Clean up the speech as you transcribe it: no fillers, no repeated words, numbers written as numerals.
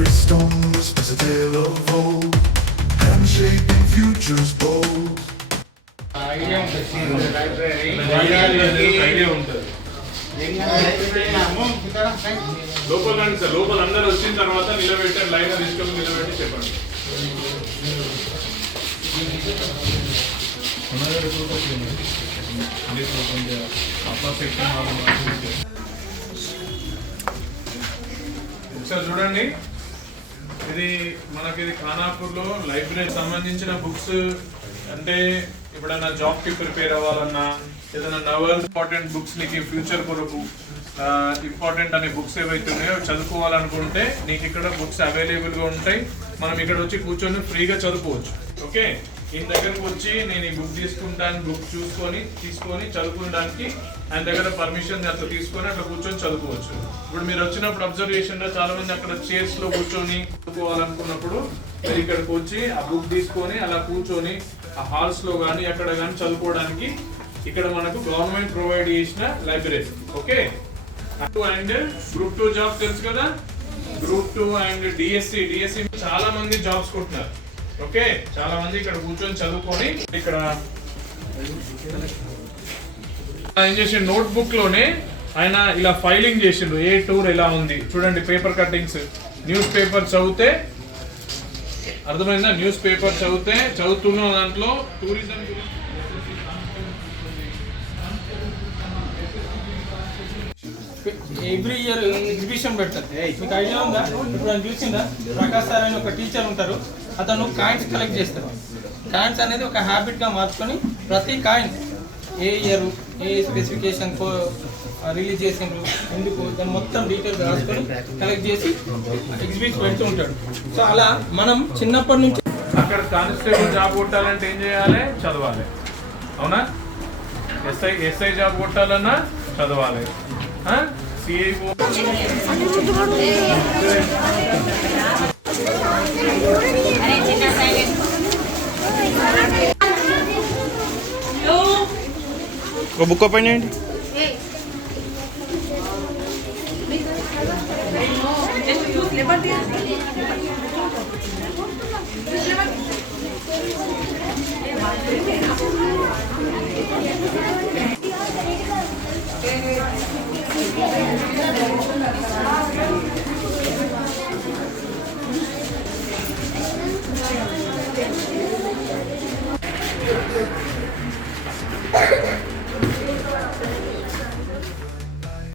Every stone whispers a tale of old, handshaping futures bold. Idea ఉంటుంది library idea ఉంటుంది. లోపల రండి sir, లోపల అందరూ వచ్చిన తర్వాత నిలబెట్టి లైన్ తీసుకొని నిలబెట్టి చెప్పండి. సార్ చూడండి, ఇది మనకి ఖానాపూర్లో లైబ్రరీ సంబంధించిన బుక్స్. అంటే ఎప్పుడైనా జాబ్ కి ప్రిపేర్ అవ్వాలన్నా, ఏదైనా నవల్ ఇంపార్టెంట్ బుక్స్ నీకు ఫ్యూచర్ కొరకు ఇంపార్టెంట్ అనే బుక్స్ ఏవైతే ఉన్నాయో చదువుకోవాలనుకుంటే నీకు ఇక్కడ బుక్స్ అవైలబుల్ గా ఉంటాయి. మనం ఇక్కడ వచ్చి కూర్చొని ఫ్రీగా చదువుకోవచ్చు. ఓకే, ఈయన దగ్గరకు వచ్చి నేను ఈ బుక్ తీసుకుంటాను, బుక్ తీసుకొని చదువుకోవడానికి ఆయన దగ్గర పర్మిషన్ అట్లా తీసుకొని అట్లా కూర్చొని చదువుకోవచ్చు. ఇప్పుడు మీరు వచ్చినప్పుడు అబ్జర్వేషన్ లో చాలా మంది అక్కడ చైర్స్ లో కూర్చొని చదువుకోవాలనుకున్నప్పుడు మీరు ఇక్కడికి వచ్చి ఆ బుక్ తీసుకొని అలా కూర్చొని ఆ హాల్స్ లో కానీ అక్కడ కానీ చదువుకోవడానికి ఇక్కడ మనకు గవర్నమెంట్ ప్రొవైడ్ చేసిన library. Okay, and group 2 job తెలుసు కదా, గ్రూప్ 2 అండ్ డిఎస్సి చాలా మంది జాబ్స్ కొట్టినారు. ఓకే, చాలా మంది ఇక్కడ కూర్చొని చదువుకొని ఇక్కడ ఏం చేసిండు, నోట్ బుక్ లోనే ఆయన ఇలా ఫైలింగ్ చేసిండు. ఏ టూర్ ఎలా ఉంది చూడండి, పేపర్ కట్టింగ్స్. న్యూస్ పేపర్ చదివితే అర్థమైందా, న్యూస్ పేపర్ చదువుతున్న దాంట్లో టూరిజం గురించి ఎవ్రీ ఇయర్ ఎగ్జిబిషన్ పెడతారు. మీకు ఐడియా ఉందా? ఇప్పుడు ఆయన చూసిందా, ప్రకాష్ సార్ అని ఒక టీచర్ ఉంటారు, అతను కాయిన్స్ కలెక్ట్ చేస్తారు. కాయిన్స్ అనేది ఒక హ్యాబిట్గా మార్చుకొని ప్రతి కాయిన్ ఏ ఇయర్ ఏ స్పెసిఫికేషన్ రిలీజ్ చేసిండ్రు, ఎందుకు, దాన్ని మొత్తం డీటెయిల్స్ రాసుకొని కలెక్ట్ చేసి ఎగ్జిబిషన్ పెడుతూ ఉంటాడు. సో అలా మనం చిన్నప్పటి నుంచి అక్కడ కానిస్టేబుల్ జాబ్ కొట్టాలంటే ఏం చేయాలి, చదవాలి. అవునా, ఎస్ఐ జాబ్ కొట్టాలన్నా చదవాలి. సిఐ బుక్ ఓపెన్ చేయండి.